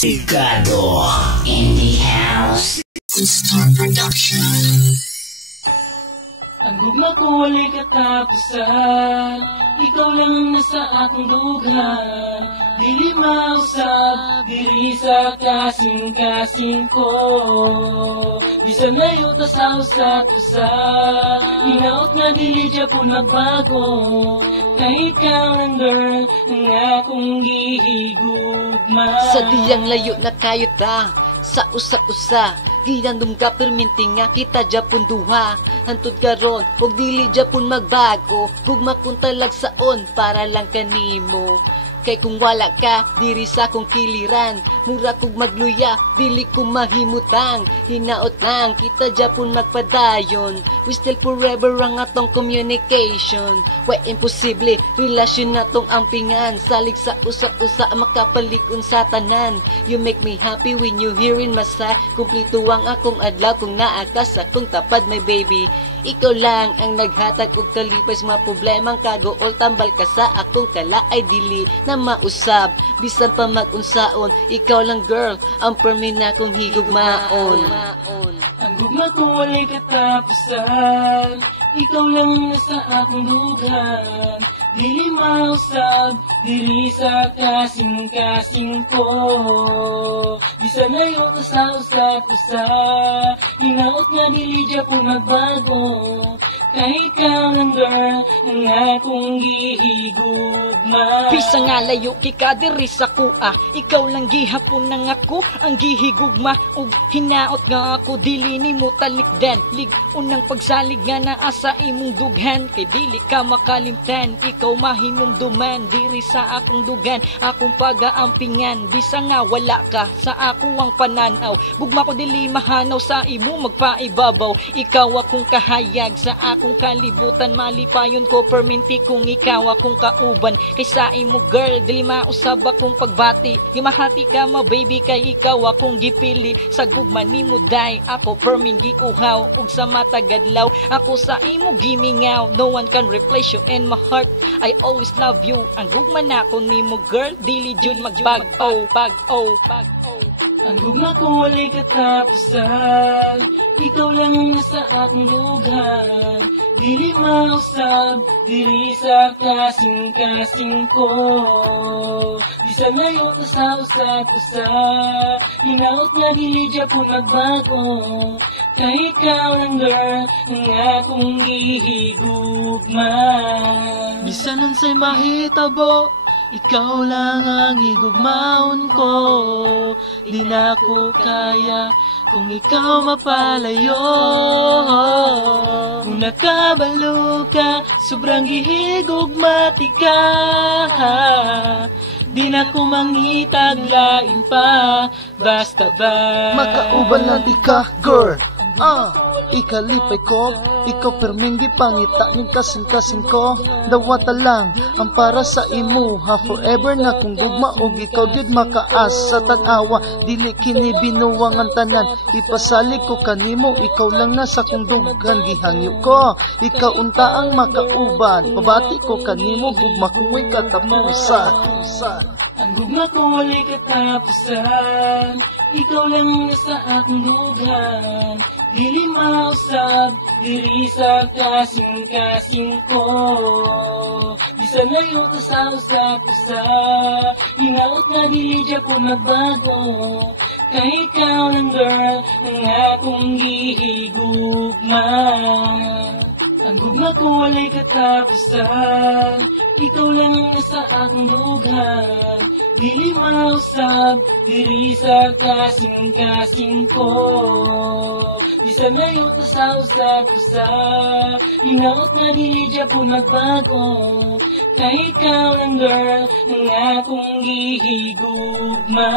Sigado in the house. Ang gugma ko wala'y katapusan, ikaw lang ang nasa akong dugan. Dili mausap, dili sa kasing-kasing ko. Bisan na yuta sa usat-usa, hinaot nga dili dya po nagbago. Kahit ka lang girl, ang akong gihigugma. Sa diyang layo na kayo ta, sa usat-usa, giyandum ka perminti nga kita Japon duha. Hantod karon, huwag dili Japon magbago. Gugma kung talagsaon para lang kanimo. Kay kung wala ka, diri sa kong kiliran. Mura kong magluya, dili ko mahimutang. Hinaot lang, kita Japon magpadayon. We still forever ang atong communication. Why imposible, relasyon na tong ampingan. Salig sa usa-usa, makapalikon sa tanan. You make me happy when you hearing masa. Kumplito ang akong adlaw kung naakas akong tapad my baby. Ikaw lang ang naghatag og kalipay sa mga problemang kagool. Tambal ka sa akong kalaay dili na mausab. Bisan pa mag-unsaon, ikaw lang girl ang permi na kong higugmaon. Ang gugma ko wala'y katapusan, ikaw lang ang nasa akong dugan. Dili mausab, dili sa kasing-kasing ko. Bisan na yuta sa usat-usa, hinaot nga dili dya po magbago. Kahit ka lang girl, ang akong gihigugma. Bisa nga layo kika diri sa kuha, ikaw lang gihapon nang ako ang gihigugma. Ug hinaot nga ako dili nimo talikdan. Lig unang pagsalig nga naa sa imong dughan, kay dili ka makalimtan. Ikaw mahinumduman diri sa akong dugan, akong pagaampingan. Bisa nga wala ka sa ako ang pananaw. Gugma ko dili mahanaw sa imo magpaibabaw. Ikaw akong kahayag sa akong kalibutan. Malipayon ko perminti kung ikaw akong kauban. Kay sa imo girl dili mausab akong pagbati. Gimahati ka ma baby kay ikaw akong gipili. Sa gugma nimo day ako permin giuhaw. Ug sa mata gadlaw ako sa imo gimingaw. No one can replace you in my heart, I always love you. Ang gugma na ko nimo girl dili jud magbag-o. Ang gugma ko wala'y katapusan, ikaw lang ang nasa akong dugan. Dili mausab, dili sa kasing-kasing ko. Bisan na yuta sa usat-usa, hinaot nga dili dya po nagbago. Kahit ka lang girl, ang akong gihigugma. Bisan unsay mahitabo, ikaw lang ang higugmaon ko. Di na ko kaya kung ikaw mapalayo. Kung nakabalo ka, sobrang gihigugmati ka. Di na ko mangitaglain pa, basta ba makauban lang di ka, girl. Ikalipay ko, ikaw perminggi pangita ning kasing-kasing ko. Dawata lang ang para sa imo, ha forever na kung gugma og ikaw gyud makaas sa tan-awa. Dili kini binuwang ang tanan, ipasalig ko kanimo. Ikaw lang na sa kong dugan, gihangyo ko ikaw unta ang makauban. Pabati ko kanimo, gugma ko way katapusan. Ang gugma ko wala'y katapusan, ikaw lang ang nasa akong dugan. Dili mausab, dili sa kasing-kasing ko. Bisan na yuta sa usat-usa, hinaot nga dili dya po nagbago. Kahit ka lang girl, ang akong gihigugma. Ang gugma ko wala'y katapusan, ikaw lang ang nasa akong dugan. Dili mausab, dili sa kasing-kasing ko. Bisan na yuta sa usat-usa, hinaot nga dili dya po nagbago. Kahit ka lang girl, ang akong gihigugma.